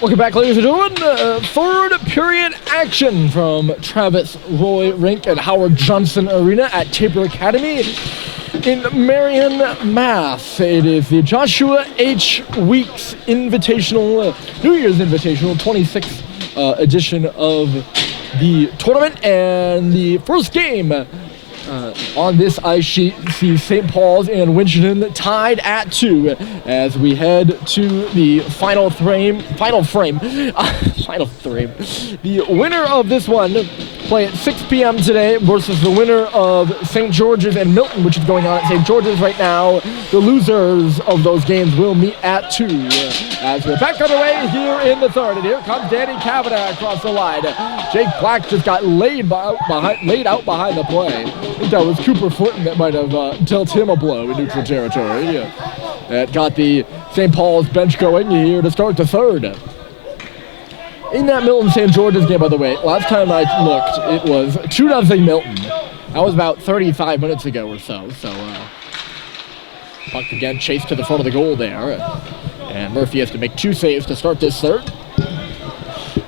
Welcome back, ladies and gentlemen. Third period action from Travis Roy Rink at Howard Johnson Arena at Tabor Academy in Marion, Mass. It is the Joshua H. Weeks Invitational, New Year's Invitational, 26th edition of the tournament. And the first game on this ice sheet sees St. Paul's and Winchendon tied at 2 as we head to the final frame. The winner of this one play at 6 p.m. today versus the winner of St. George's and Milton, which is going on at St. George's right now. The losers of those games will meet at 2 as we're back on the way here in the third. And here comes Danny Kavanaugh across the line. Jake Black just got laid out behind the play. I think that was Cooper Flinton that might have dealt him a blow in neutral territory. That got the St. Paul's bench going here to start the third. In that Milton-St. George's game, by the way, last time I looked, it was 2-0 Milton. That was about 35 minutes ago or so. So, puck again chased to the front of the goal there. And Murphy has to make 2 saves to start this third.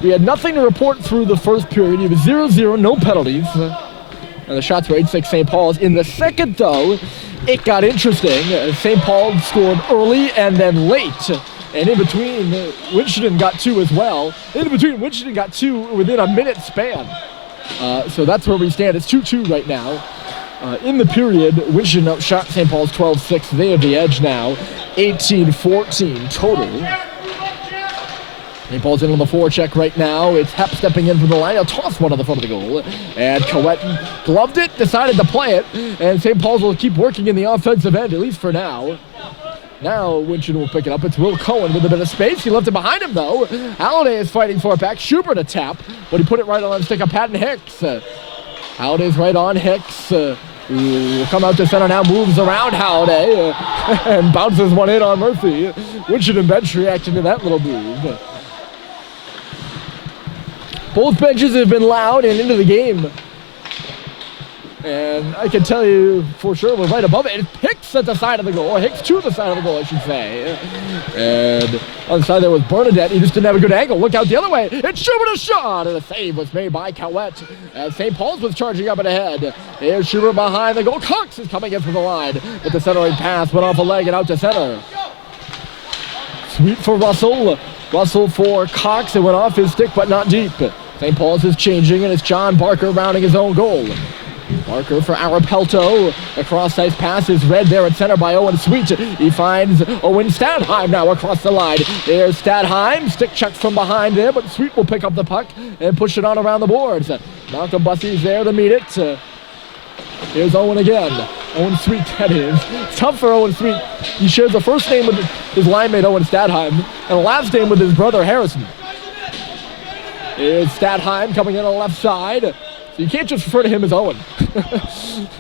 We had nothing to report through the first period. It was 0-0, no penalties. And the shots were 8-6 St. Paul's. In the second, though, it got interesting. St. Paul scored early and then late. And in between, Winchendon got 2 as well. In between, Winchendon got 2 within a minute span. So that's where we stand. It's 2-2 right now. In the period, Winchendon outshot St. Paul's 12-6. They have the edge now, 18-14 total. St. Paul's in on the forecheck right now. It's Hepp stepping in from the line. He'll toss one on the front of the goal. And Coet gloved it, decided to play it. And St. Paul's will keep working in the offensive end, at least for now. Now Winchendon will pick it up. It's Will Cohen with a bit of space. He left it behind him, though. Halliday is fighting for it back. Schubert a tap, but he put it right on the stick of Patton Hicks. Halliday's right on Hicks. Will come out to center now, moves around Halliday, and bounces one in on Murphy. Winchendon bench reacting to that little move. Both benches have been loud and into the game. And I can tell you for sure we're right above it. It's Hicks at the side of the goal, or Hicks to the side of the goal, I should say. And on the side there was Bernadette. He just didn't have a good angle. Look out the other way. It's Schubert a shot, and a save was made by Coet as St. Paul's was charging up and ahead. Here's Schubert behind the goal. Cox is coming in from the line, but the centering pass went off a leg and out to center. Sweet for Russell. Russell for Cox. It went off his stick, but not deep. St. Paul's is changing, and it's John Barker rounding his own goal. Barker for Arapelto. A cross-ice pass is read there at center by Owen Sweet. He finds Owen Stadheim now across the line. There's Stadheim. Stick check from behind there, but Sweet will pick up the puck and push it on around the boards. Malcolm Bussey's there to meet it. Here's Owen again. Owen Sweet, that is. It's tough for Owen Sweet. He shares the first name with his line mate Owen Stadheim and the last name with his brother Harrison. Here's Stadheim coming in on the left side. So you can't just refer to him as Owen.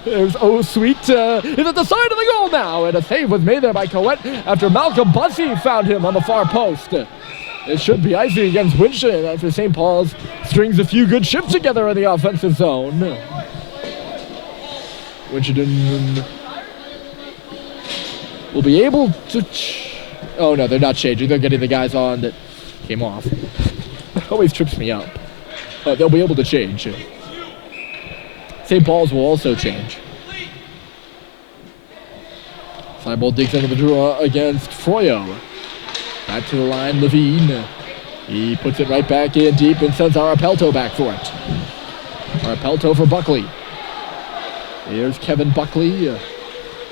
There's O Sweet. He's at the side of the goal now. And a save was made there by Coet after Malcolm Bussey found him on the far post. It should be icing against Winchendon after St. Paul's strings a few good shifts together in the offensive zone. Winchendon will be able to... Oh, no, they're not changing. They're getting the guys on that came off. Always trips me up. They'll be able to change. St. Paul's will also change. Seibold digs into the draw against Froyo. Back to the line, Levine. He puts it right back in deep and sends Arapelto back for it. Arapelto for Buckley. Here's Kevin Buckley.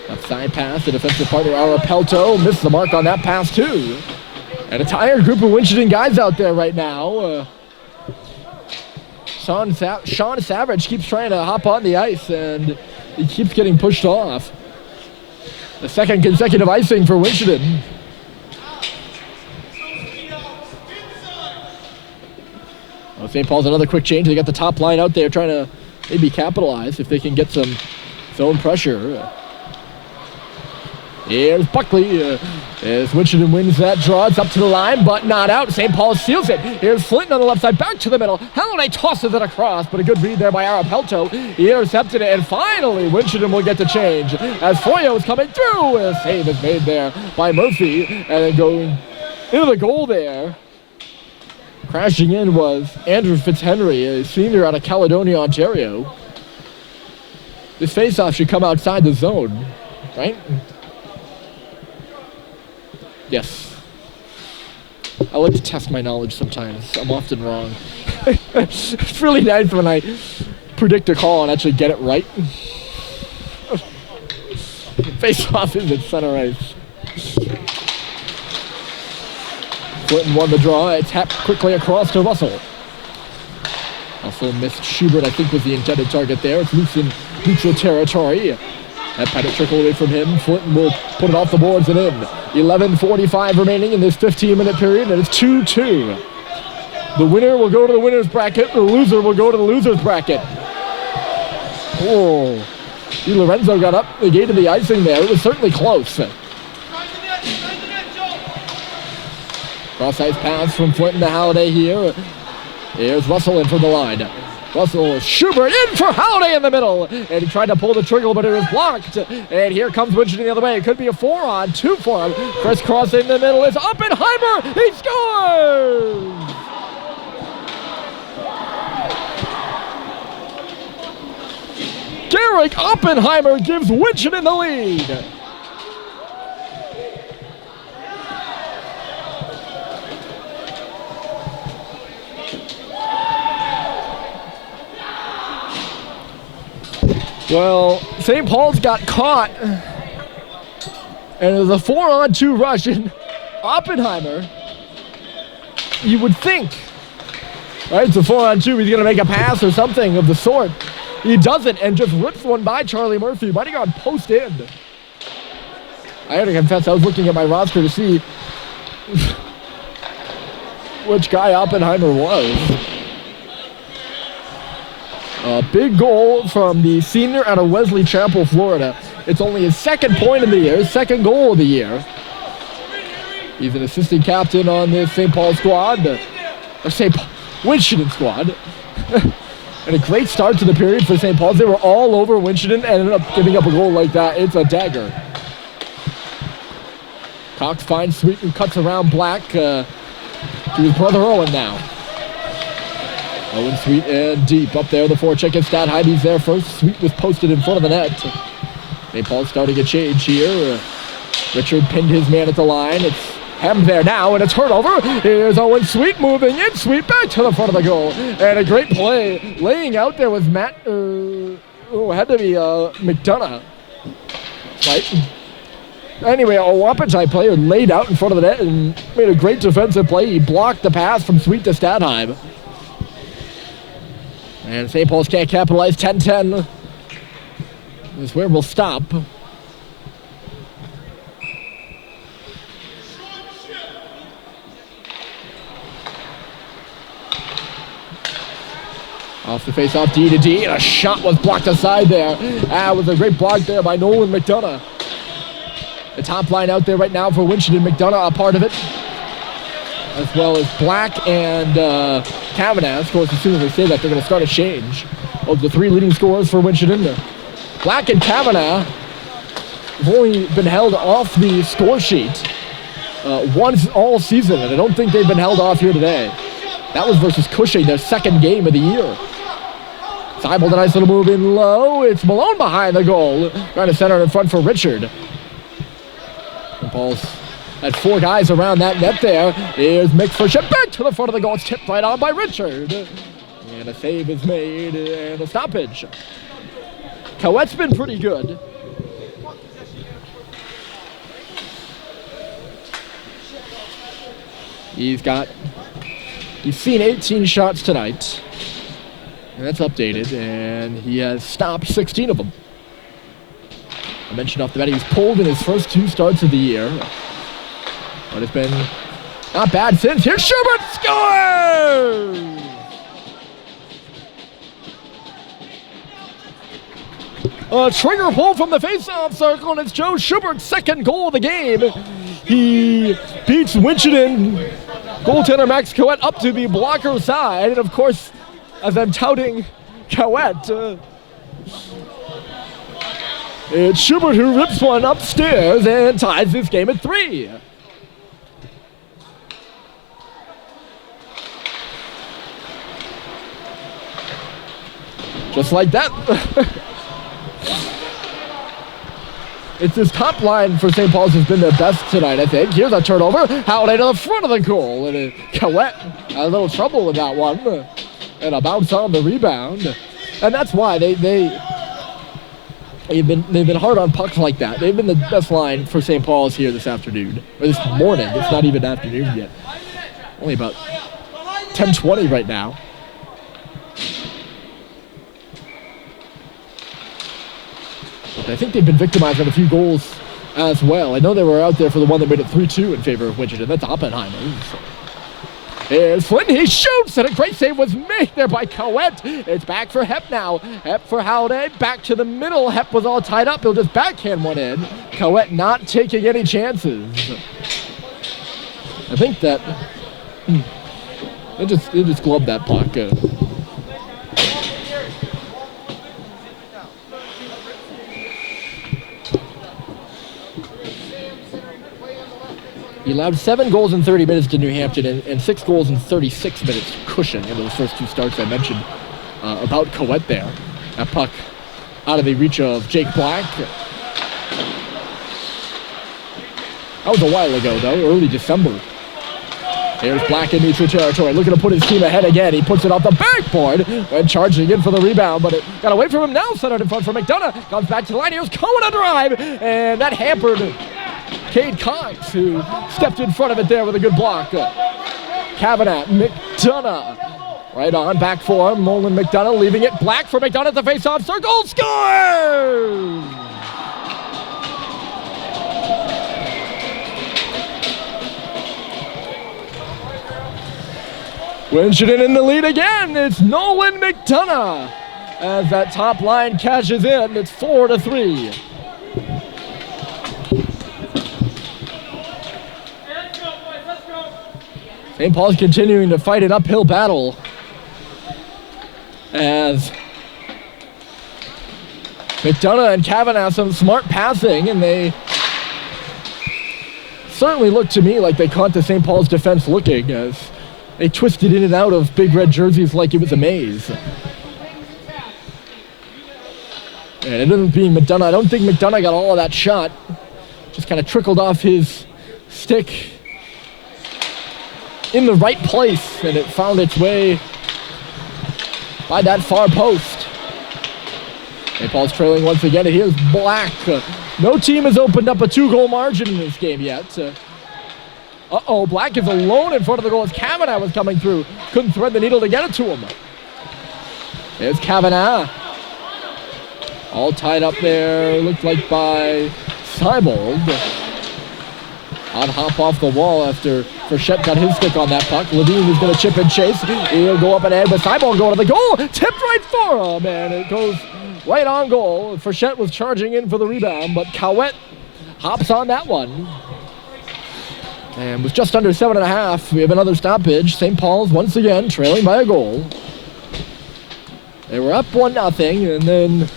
Left side pass, the defensive partner Arapelto missed the mark on that pass too. And a tired group of Winchendon guys out there right now. Sean Savage keeps trying to hop on the ice and he keeps getting pushed off. The second consecutive icing for Winchendon. Well, St. Paul's another quick change. They got the top line out there trying to maybe capitalize if they can get some zone pressure. Here's Buckley. As Winchendon wins that draw, it's up to the line, but not out. St. Paul seals it. Here's Flinton on the left side, back to the middle. Halliday tosses it across, but a good read there by Arapelto. He intercepted it, and finally Winchendon will get the change. As Froyo is coming through, a save is made there by Murphy, and then going into the goal there Crashing in was Andrew Fitzhenry, a senior out of Caledonia, Ontario. This faceoff should come outside the zone, right? Yes. I like to test my knowledge sometimes. I'm often wrong. It's really nice when I predict a call and actually get it right. Face-off is at center ice. Clinton won the draw. It's tapped quickly across to Russell. Russell missed Schubert, I think was the intended target there. It's loose in neutral territory. That pattern trickled away from him. Clinton will put it off the boards and in. 11:45 remaining in this 15-minute period, and it's 2-2. The winner will go to the winner's bracket. The loser will go to the loser's bracket. Oh, Di Lorenzo got up, negated the icing there. It was certainly close. Cross-ice pass from Clinton to Halliday here. Here's Russell in from the line. Russell, Schubert in for Halliday in the middle. And he tried to pull the trigger, but it was blocked. And here comes Winchendon the other way. It could be a 4-on-2 for him. Crisscross in the middle is Oppenheimer. He scores! Garrick Oppenheimer gives Winchendon the lead. Well, St. Paul's got caught, and it was a 4-on-2 rush, and Oppenheimer, you would think, right, it's a 4-on-2, he's going to make a pass or something of the sort. He doesn't, and just rips one by Charlie Murphy. Might have gone post in. I had to confess, I was looking at my roster to see which guy Oppenheimer was. A big goal from the senior out of Wesley Chapel, Florida. It's only his second point of the year, second goal of the year. He's an assistant captain on the St. Paul squad, or St. Paul Winchendon squad. And a great start to the period for St. Paul's. They were all over Winchendon and ended up giving up a goal like that. It's a dagger. Cox finds Sweet and cuts around Black to his brother Owen now. Owen Sweet and deep up there. The forecheck at Stadheim. He's there first. Sweet was posted in front of the net. St. Paul's starting a change here. Richard pinned his man at the line. It's Hem there now, and it's hurt over. Here's Owen Sweet moving in. Sweet back to the front of the goal. And a great play. Laying out there was Matt, had to be McDonough. Right? Anyway, a Wapiti player laid out in front of the net and made a great defensive play. He blocked the pass from Sweet to Stadheim. And St. Paul's can't capitalize. 10-10 is where we'll stop. Off the face-off, D to D, and a shot was blocked aside there. That was a great block there by Nolan McDonough. The top line out there right now for Winchendon. McDonough a part of it, as well as Black and Kavanaugh. Of course, as soon as I say that, they're going to start a change of the three leading scorers for Winchendon. Black and Kavanaugh have only been held off the score sheet once all season, and I don't think they've been held off here today. That was versus Cushing, their second game of the year. Seibel, a nice little move in low. It's Malone behind the goal. Trying to center in front for Richard. And Paul's had four guys around that net there. Here's Mick Fisher back to the front of the goal. It's tipped right on by Richard. And a save is made and a stoppage. Coette's been pretty good. He's seen 18 shots tonight. And that's updated, and he has stopped 16 of them. I mentioned off the bat he's pulled in his first two starts of the year. But it's been not bad since. Here's Schubert, scores! A trigger pull from the face-off circle, and it's Joe Schubert's second goal of the game. He beats Winchendon goaltender Max Coette up to the blocker side, and of course, as I'm touting Coette, it's Schubert who rips one upstairs and ties this game at 3. Just like that. It's this top line for St. Paul's has been their best tonight, I think. Here's a turnover. Howley to the front of the goal. And Coet had a little trouble with that one. And a bounce on the rebound. And that's why they've been hard on pucks like that. They've been the best line for St. Paul's here this afternoon. Or this morning. It's not even afternoon yet. Only about 10:20 right now. But I think they've been victimized on a few goals as well. I know they were out there for the one that made it 3-2 in favor of Winchendon. That's Oppenheimer. Here's Flynn. He shoots, and a great save was made there by Coet. It's back for Hep now. Hep for Howday. Back to the middle. Hep was all tied up. He'll just backhand one in. Coet not taking any chances. I think that... They just gloved that puck. He allowed 7 goals in 30 minutes to New Hampton and 6 goals in 36 minutes to Cushing in those first 2 starts I mentioned about Coet there. That puck out of the reach of Jake Black. That was a while ago, though, early December. Here's Black in neutral territory, looking to put his team ahead again. He puts it off the backboard and charging in for the rebound, but it got away from him now. Centered in front for McDonough. Comes back to the line. Here's Cohen on drive, and that hampered Cade Cox, who stepped in front of it there with a good block. Kavanagh, McDonough. Right on, back for him. Nolan McDonough leaving it. Black for McDonough at the face-off circle. Scores! Winchendon in the lead again. It's Nolan McDonough as that top line cashes in. It's 4-3. St. Paul's continuing to fight an uphill battle as McDonough and Kavanagh some smart passing, and they certainly look to me like they caught the St. Paul's defense looking as they twisted in and out of big red jerseys like it was a maze. And it ended up being McDonough. I don't think McDonough got all of that shot. Just kind of trickled off his stick in the right place, and it found its way by that far post. St. Paul's trailing once again, and here's Black. No team has opened up a 2-goal margin in this game yet. Black is alone in front of the goal as Kavanagh was coming through. Couldn't thread the needle to get it to him. There's Kavanagh. All tied up there, looked like by Seibold. Odd hop off the wall after Frechette got his stick on that puck. Levine is going to chip and chase. He'll go up and ahead with Seibold going to the goal. Tipped right for him, and it goes right on goal. Frechette was charging in for the rebound, but Coet hops on that one. And with just under 7.5, we have another stoppage. St. Paul's once again trailing by a goal. They were up 1-0, and then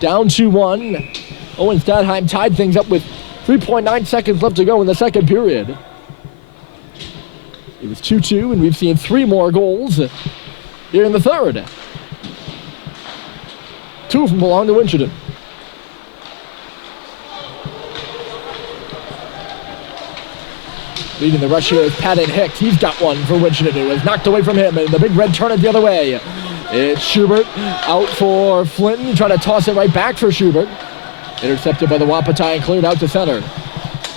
down 2-1. Owen Stadheim tied things up with 3.9 seconds left to go in the second period. It was 2-2, and we've seen 3 more goals here in the third. 2 of them belong to Winchendon. Leading the rush here is Patton Hicks. He's got one for Winchendon. It was knocked away from him, and the big red turn it the other way. It's Schubert out for Flinton, trying to toss it right back for Schubert. Intercepted by the Wapiti and cleared out to center.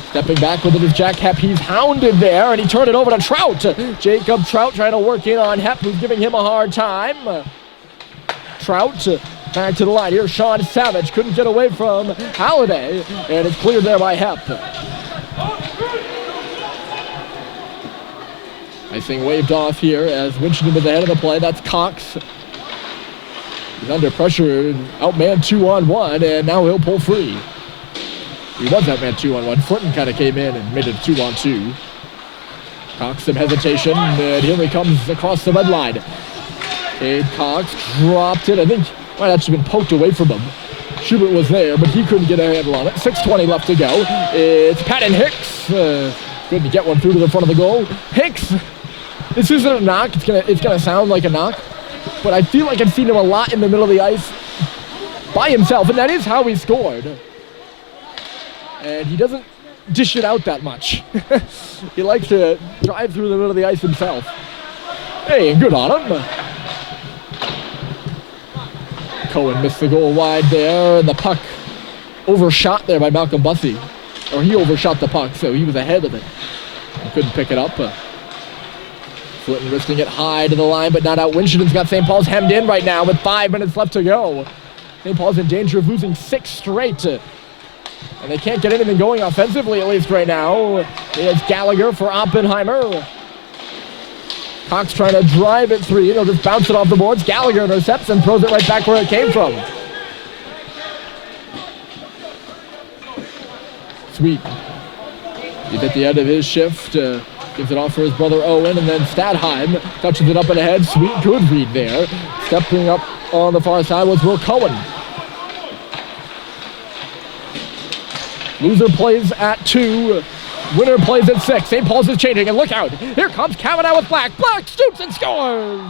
Stepping back with it is Jack Hepp. He's hounded there, and he turned it over to Trout. Jacob Trout trying to work in on Hepp, who's giving him a hard time. Trout back to the line. Here's Sean Savage. Couldn't get away from Halliday, and it's cleared there by Hepp. Icing waved off here as Winchendon was ahead of the play. That's Cox. He's under pressure, outmanned 2-on-1, and now he'll pull free. He was outmanned 2-on-1. Flinton kind of came in and made it 2-on-2. Cox some hesitation, and here he comes across the red line. Cade Cox dropped it. I think might have actually been poked away from him. Schubert was there, but he couldn't get a handle on it. 6:20 left to go. It's Patton Hicks. Couldn't get one through to the front of the goal. Hicks. This isn't a knock. It's gonna sound like a knock. but I feel like I've seen him a lot in the middle of the ice by himself, and that is how he scored. And he doesn't dish it out that much. He likes to drive through the middle of the ice himself. Hey, good on him. Cohen missed the goal wide there, and the puck overshot there by Malcolm Bussey. Or he overshot the puck, so he was ahead of it. Couldn't pick it up. Flitton risking it high to the line, but not out. Winchendon's got St. Paul's hemmed in right now with 5 minutes left to go. St. Paul's in danger of losing 6 straight. And they can't get anything going offensively, at least right now. It's Gallagher for Oppenheimer. Cox trying to drive it 3. He'll just bounce it off the boards. Gallagher intercepts and throws it right back where it came from. Sweet. He's at the end of his shift. Gives it off for his brother Owen, and then Stadheim touches it up and ahead. Sweet, good read there. Stepping up on the far side was Will Cohen. Loser plays at 2. Winner plays at 6. St. Paul's is changing, and look out. Here comes Kavanaugh with Black. Black stoops and scores.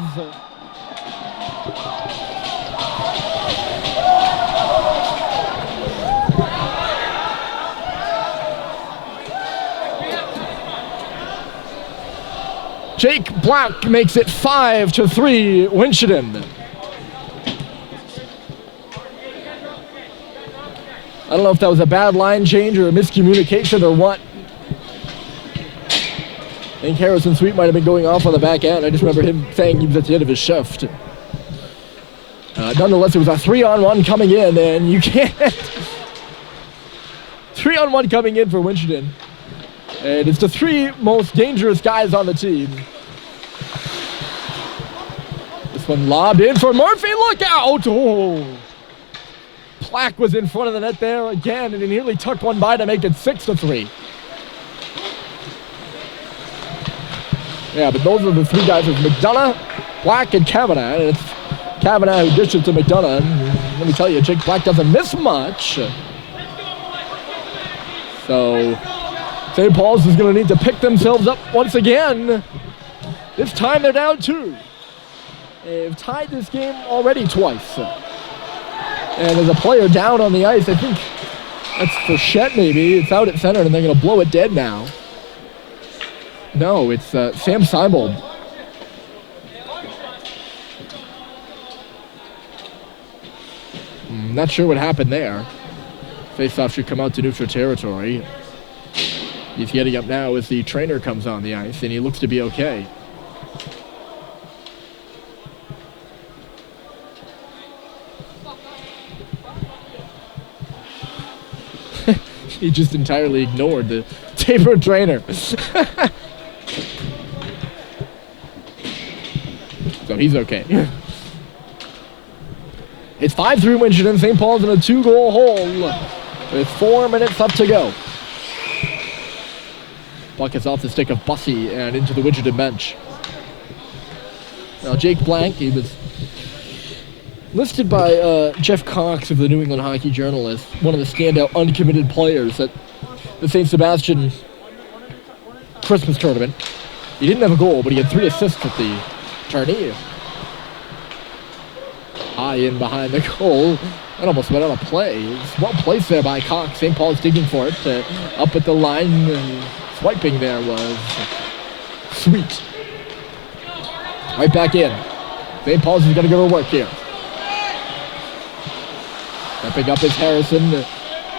Jake Black makes it 5-3, Winchendon. I don't know if that was a bad line change or a miscommunication or what. I think Harrison Sweet might have been going off on the back end. I just remember him saying he was at the end of his shift. Nonetheless, it was a 3-on-1 coming in, and you can't... 3-on-1 coming in for Winchendon. And it's the 3 most dangerous guys on the team. This one lobbed in for Murphy. Look out! Oh. Plack was in front of the net there again, and he nearly tucked one by to make it 6-3. Yeah, but those are the 3 guys with McDonough, Black, and Kavanaugh. And it's Kavanaugh who dishes to McDonough. And let me tell you, Jake Black doesn't miss much. So... St. Paul's is going to need to pick themselves up once again. This time they're down 2. They've tied this game already twice. And there's a player down on the ice. I think that's Frechette maybe. It's out at center and they're going to blow it dead now. No, it's Sam Seibold. Not sure what happened there. Faceoff should come out to neutral territory. He's getting up now as the trainer comes on the ice, and he looks to be okay. He just entirely ignored the tapered trainer. So he's okay. It's 5-3 Winchendon. St. Paul's in a 2-goal hole with 4 minutes left to go. Puck is off the stick of Bussey and into the Winchendon bench. Now Jake Blank, he was listed by Jeff Cox of the New England Hockey Journal as one of the standout uncommitted players at the St. Sebastian Christmas tournament. He didn't have a goal, but he had 3 assists at the tourney. High in behind the goal. That almost went on a play. It's well placed there by Cox. St. Paul's digging for it. Up at the line. Swiping there was Sweet. Right back in. St. Paul's is going to go to work here. Stepping up is Harrison.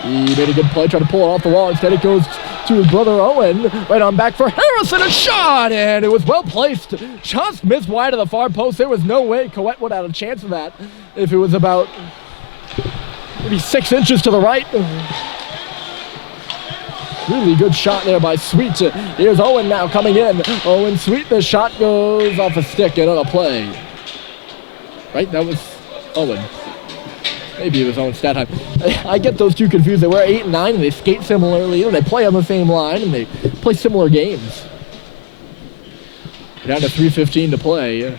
He made a good play, trying to pull it off the wall. Instead it goes to his brother Owen. Right on back for Harrison. A shot! And it was well placed. Just missed wide of the far post. There was no way Coet would have a chance of that if it was about maybe 6 inches to the right. Really good shot there by Sweet. Here's Owen now coming in. Owen Sweet, the shot goes off a stick and on a play. Right, that was Owen. Maybe it was Owen Stadheim. I get those two confused. They wear 8 and 9 and they skate similarly and they play on the same line and they play similar games. Down to 3:15 to play.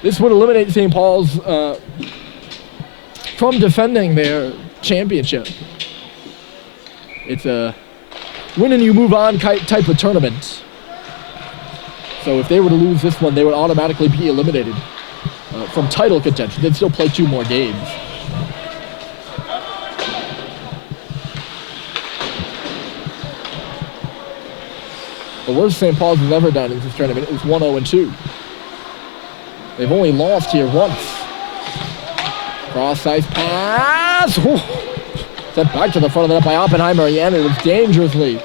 This would eliminate St. Paul's from defending their championship. It's a win and you move on type of tournament. So if they were to lose this one, they would automatically be eliminated from title contention. They'd still play 2 more games. The worst St. Paul's has ever done in this tournament is 1-0-2. They've only lost here once. Cross-ice pass. Ooh. Sent back to the front of the net by Oppenheimer again. It was dangerously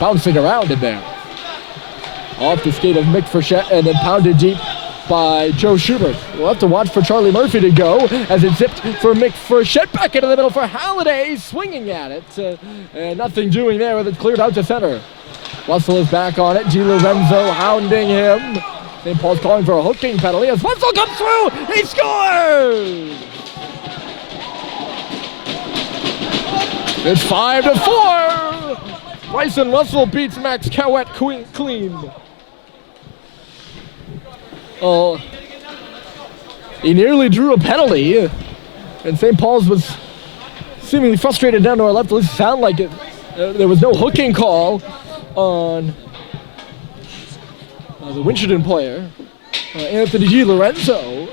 bouncing around in there. Off the skate of Mick Frechette and then pounded deep by Joe Schubert. We'll have to watch for Charlie Murphy to go as it zipped for Mick Frechette back into the middle for Halliday, swinging at it. And nothing doing there with it cleared out to center. Russell is back on it. DiLorenzo hounding him. St. Paul's calling for a hooking penalty as Russell comes through. He scores! It's 5-4. Bryson Russell beats Max Cowett clean. Oh, he nearly drew a penalty, and St. Paul's was seemingly frustrated down to our left. It sounded like it. There was no hooking call on the Winchendon player, Anthony DiLorenzo.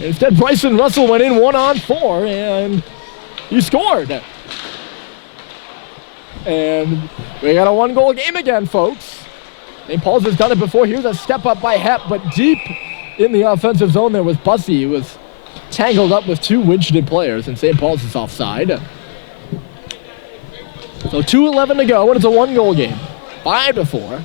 Instead, Bryson Russell went in 1-on-4, and he scored. And we got a 1-goal game again, folks. St. Paul's has done it before. Here's a step up by Hepp, but deep in the offensive zone there was Bussey, who was tangled up with 2 Winchendon players, and St. Paul's is offside. So 2:11 to go, and it's a 1-goal game. 5-4.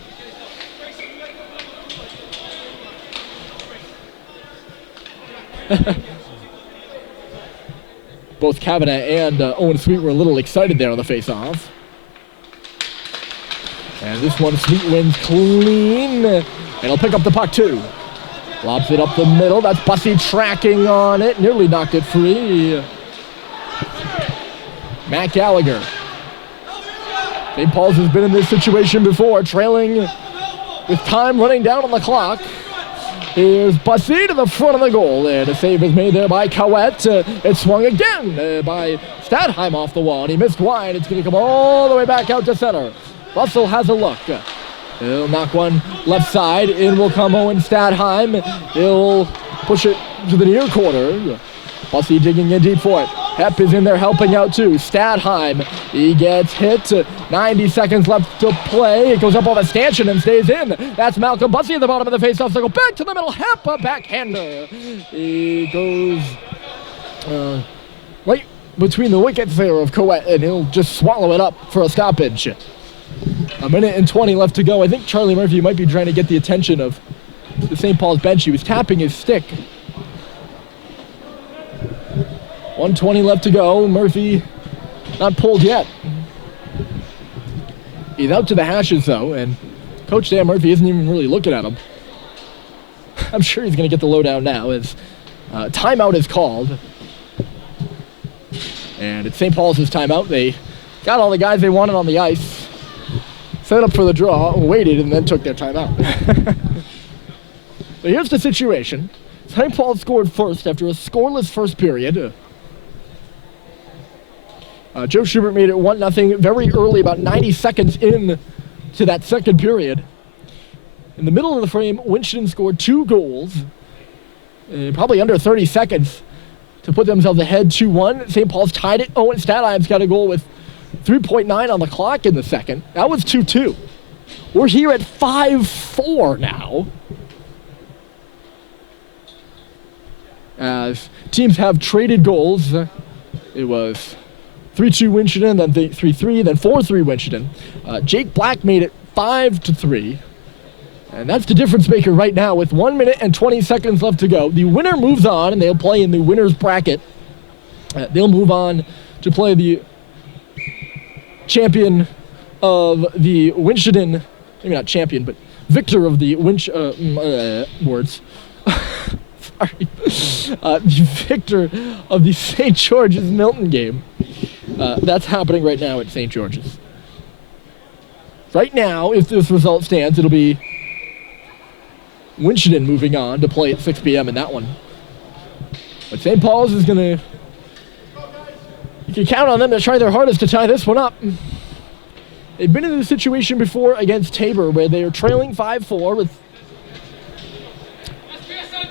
Both Kavanagh and Owen Sweet were a little excited there on the face-off. And this one, Sweet wins clean. And he'll pick up the puck, too. Lobs it up the middle. That's Bussey tracking on it. Nearly knocked it free. Matt Gallagher. St. Paul's has been in this situation before, trailing with time running down on the clock. Here's Bussey to the front of the goal. And a save is made there by Cowett. It's swung again by Stadheim off the wall. And he missed wide. It's going to come all the way back out to center. Russell has a look. He'll knock one left side. In will come Owen Stadheim. He'll push it to the near corner. Bussey digging in deep for it. Hepp is in there helping out too. Stadheim, he gets hit. 90 seconds left to play. It goes up over Stanchion and stays in. That's Malcolm Bussey at the bottom of the faceoff circle. Back to the middle. Hepp, a backhander. He goes right between the wickets there of Cowett, and he'll just swallow it up for a stoppage. 1:20 left to go. I think Charlie Murphy might be trying to get the attention of the St. Paul's bench. He was tapping his stick. 1:20 left to go. Murphy not pulled yet. He's out to the hashes, though, and Coach Dan Murphy isn't even really looking at him. I'm sure he's going to get the lowdown now as timeout is called. And it's St. Paul's timeout. They got all the guys they wanted on the ice, set up for the draw, waited, and then took their timeout. But here's the situation. St. Paul scored first after a scoreless first period. Joe Schubert made it 1-0 very early, about 90 seconds in to that second period. In the middle of the frame, Winchendon scored 2 goals, probably under 30 seconds, to put themselves ahead 2-1. St. Paul's tied it. Owen Stadheim's got a goal with 3.9 on the clock in the second. That was 2-2. We're here at 5-4 now, as teams have traded goals. It was 3-2 Winchendon, then 3-3, then 4-3 Winchendon. Jake Black made it 5-3. And that's the difference maker right now with 1 minute and 20 seconds left to go. The winner moves on, and they'll play in the winner's bracket. They'll move on to play the champion of the Winchendon, maybe not champion, but victor of the words. Sorry. The victor of the St. George's Milton game. That's happening right now at St. George's. Right now, if this result stands, it'll be Winchendon moving on to play at 6 p.m. in that one. But St. Paul's is going to... You can count on them to try their hardest to tie this one up. They've been in this situation before against Tabor where they are trailing 5-4 with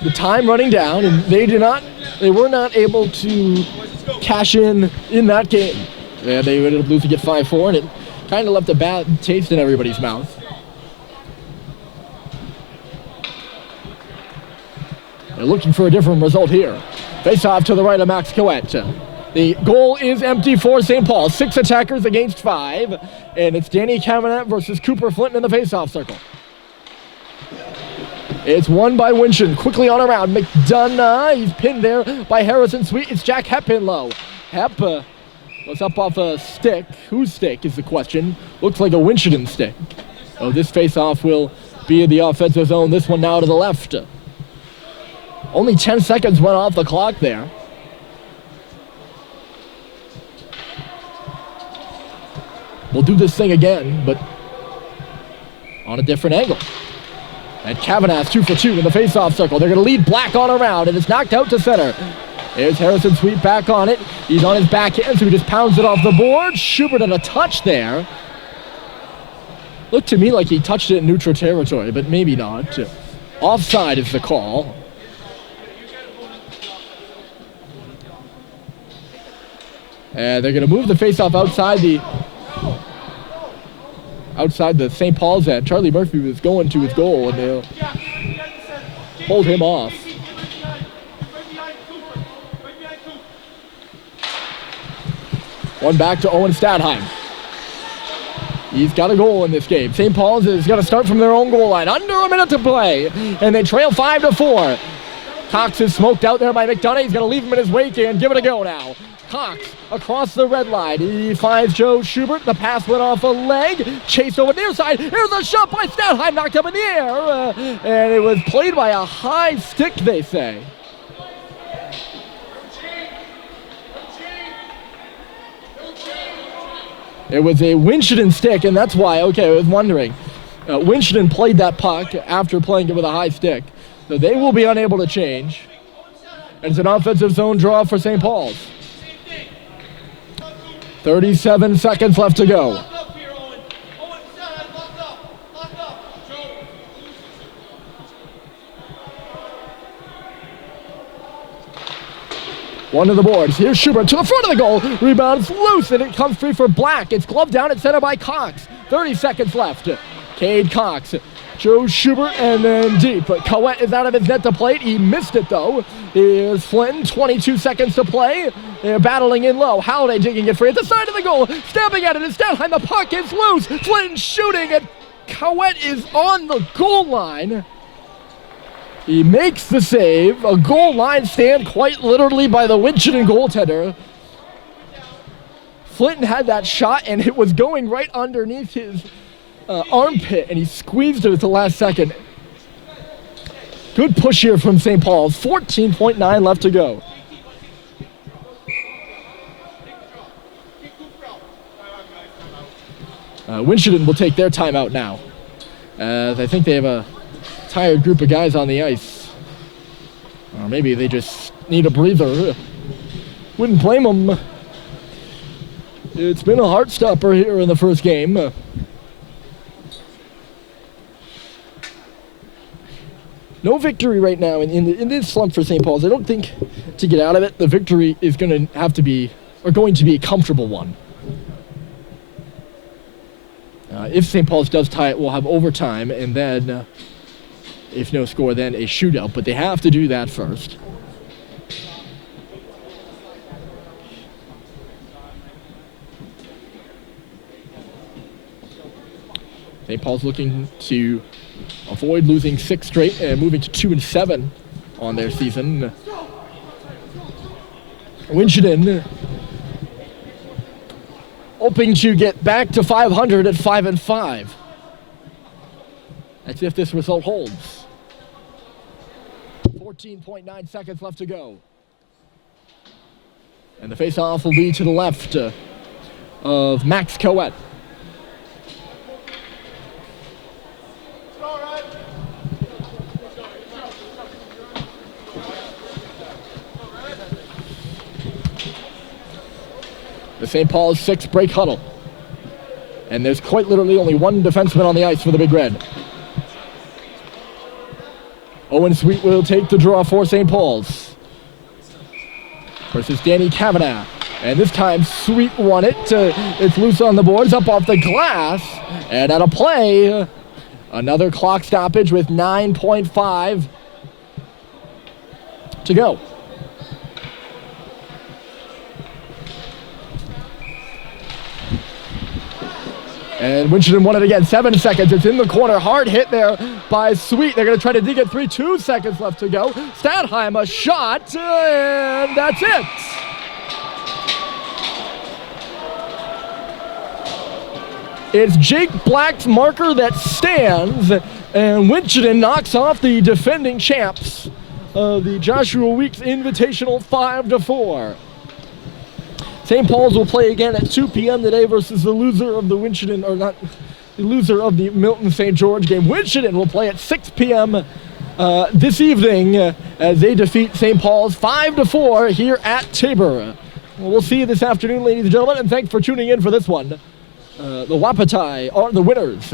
the time running down, and they were not able to cash in that game. And they ended up losing at 5-4, and it kind of left a bad taste in everybody's mouth. They're looking for a different result here. Face off to the right of Max Coet. The goal is empty for St. Paul. 6 attackers against 5, and it's Danny Cavanet versus Cooper Flinton in the face-off circle. It's won by Winchendon. Quickly on around. McDonough. He's pinned there by Harrison Sweet. It's Jack Hepp in low. Hepp was up off a stick. Whose stick is the question? Looks like a Winchendon stick. Oh, this face-off will be in the offensive zone. This one now to the left. Only 10 seconds went off the clock there. We'll do this thing again, but on a different angle. And Kavanaugh's 2 for 2 in the face-off circle. They're going to lead Black on around, and it's knocked out to center. There's Harrison Sweet back on it. He's on his backhand, so he just pounds it off the board. Schubert at a touch there. Looked to me like he touched it in neutral territory, but maybe not. Offside is the call. And they're going to move the face-off outside the St. Paul's end. Charlie Murphy was going to his goal, and they'll hold him off. One back to Owen Stadheim. He's got a goal in this game. St. Paul's is going to start from their own goal line. Under a minute to play, and they trail 5-4. Cox is smoked out there by McDonough. He's going to leave him in his wake and give it a go now. Cox across the red line. He finds Joe Schubert. The pass went off a leg. Chased over near side. Here's a shot by Stadheim, knocked up in the air. And it was played by a high stick, they say. It was a Winchendon stick, and that's why, okay, I was wondering. Winchendon played that puck after playing it with a high stick. So they will be unable to change. And it's an offensive zone draw for St. Paul's. 37 seconds left to go. One to the boards. Here's Schubert to the front of the goal. Rebounds loose, and it comes free for Black. It's gloved down at center by Cox. 30 seconds left. Cade Cox. Joe Schubert, and then deep. But Coet is out of his net to plate. He missed it, though. Here's Flinton. 22 seconds to play. They're battling in low. Halliday digging it free at the side of the goal. Stabbing at it. It's down behind. The puck is loose. Flinton shooting, and Coet is on the goal line. He makes the save. A goal line stand quite literally by the Winchendon goaltender. Flinton had that shot, and it was going right underneath his armpit, and he squeezed it at the last second. Good push here from St. Paul's. 14.9 left to go. Winchendon will take their timeout now, as I think they have a tired group of guys on the ice. Or maybe they just need a breather. Wouldn't blame them. It's been a heart stopper here in the first game. No victory right now in this slump for St. Paul's. I don't think to get out of it, the victory is going to be a comfortable one. If St. Paul's does tie it, we'll have overtime, and then if no score, then a shootout. But they have to do that first. St. Paul's looking to avoid losing 6 straight and moving to 2-7 on their season. Winchendon hoping to get back to 500 at 5-5. That's if this result holds. 14.9 seconds left to go. And the face-off will be to the left of Max Coet. The St. Paul's 6 break huddle. And there's quite literally only one defenseman on the ice for the Big Red. Owen Sweet will take the draw for St. Paul's. Versus Danny Kavanagh. And this time, Sweet won it. It's loose on the boards, up off the glass. And out of play, another clock stoppage with 9.5 to go. And Winchendon won it again. 7 seconds. It's in the corner. Hard hit there by Sweet. They're going to try to dig it 3. 2 seconds left to go. Stadheim, a shot, and that's it. It's Jake Black's marker that stands, and Winchendon knocks off the defending champs of the Joshua Weeks Invitational 5-4. St. Paul's will play again at 2 p.m. today versus the loser of the Winchendon, or not, the loser of the Milton-St. George game. Winchendon will play at 6 p.m. This evening as they defeat St. Paul's 5-4 here at Tabor. We'll see you this afternoon, ladies and gentlemen, and thanks for tuning in for this one. The Wapiti are the winners.